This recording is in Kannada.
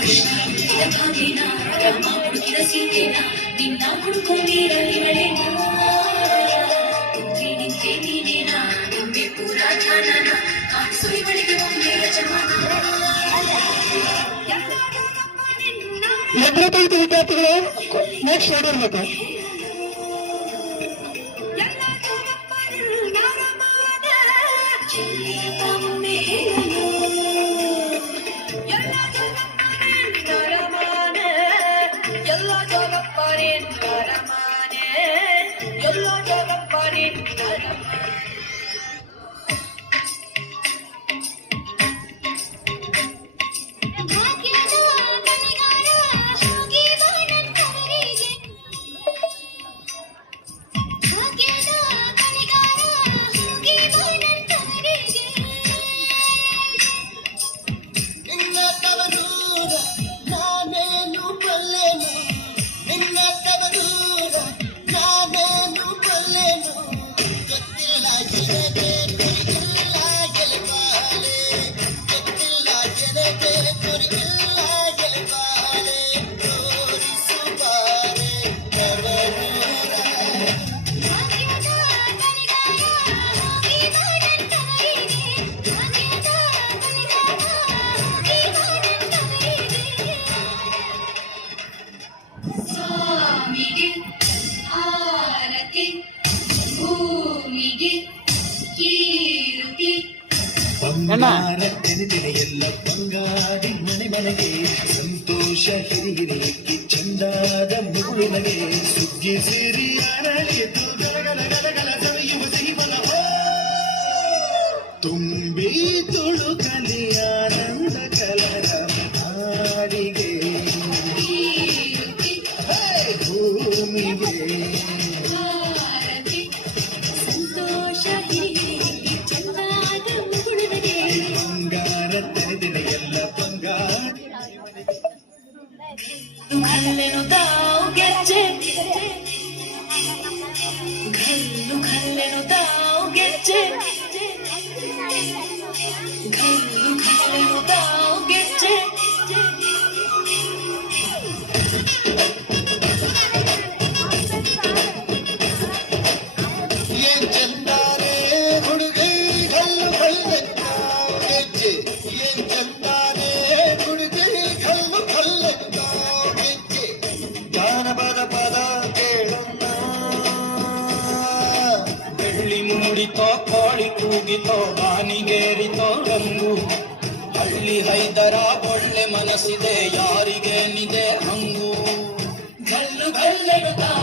ಕೃಷ್ಣ ಹುಟ್ಟಿದ ಭಾಗ್ಯನ ರಾಮ ಹುಡುಕಿದ ಸೀತೆನ ನಿನ್ನ ಹುಡುಕೋ ನೀರಳಿಗಳೇನ ಕುಂತಿ ನಿಂತೆ ನೀನೇನ ನಿಂಬೆ ಪೂರ ಧ್ಯಾನನ ಕಾಣಿಸೋ ಇವಳಿಗೆ ಒಮ್ಮೆ ಯಜಮಾನ. ಭದ್ರತಾಯುತ ವಿದ್ಯಾರ್ಥಿಗಳು ನೆಕ್ಸ್ಟ್ ಓಡಿರ್ಬೇಕು. ಎಲ್ಲ ಬಂಗಾಡಿ ಮನೆ ಮನೆಗೆ ಸಂತೋಷ ಹಿರಿ ಹಿರಿಯಕ್ಕೆ ಚಂದಾದ ಮುಗುಳಿನಗೆ ಸುಗ್ಗಿ ಸೇರಿ ಅರಳಿತು ಗಲಗಲ ಗಲಗಲ ಸವಿಯುವ ಸಿಹಿಬಲ ತುಂಬಿ ತುಳುಕಲಿ ಆನಂದ ಕಲರ ಹಾಡಿಗೆ ಭೂಮಿಗೆ घल्लेनु दाव ಗೆಜ್ಜೆ घल्लु घल्लेनु दाव ಗೆಜ್ಜೆ घल्लु घल्लेनु दाव ಗೆಜ್ಜೆ ಏನ್ ಚಂದಾರೆ ಹುಡುಗಿ घल्लु घल्लेनु दाव ಗೆಜ್ಜೆ ಏನ್ ಚಂದಾರೆ ಹುಡುಗಿ घल्लु घल्लेनु दाव ಗೆಜ್ಜೆ ಜಾನಪದ ಪದ ಕೇಳನ್ನ ಬೆಳ್ಳಿ ಮೂಡಿತೋ ಕೋಳಿ ಕೂಗಿತೋ ಬಾನಿಗೇರಿತೋ ರಂಗು ಹಳ್ಳಿ ಹೈದರ ಒಳ್ಳೆ ಮನಸ್ಸಿದೆ ಯಾರಿಗೇನಿದೆ ಹಂಗು घल्लु घल्लेनु दाव